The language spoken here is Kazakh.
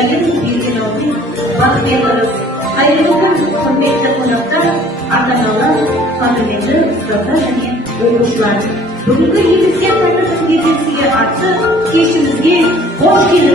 сайын белгілі ылғи бақыт етіңіз. Қайырлы күн, құрметті қонақтар, ата-аналар, қадірлі ұстаздар және оқушылар. Бүгінгі еңбекте тәңірдің кездесуге атты кешімізге қош келдіңіздер.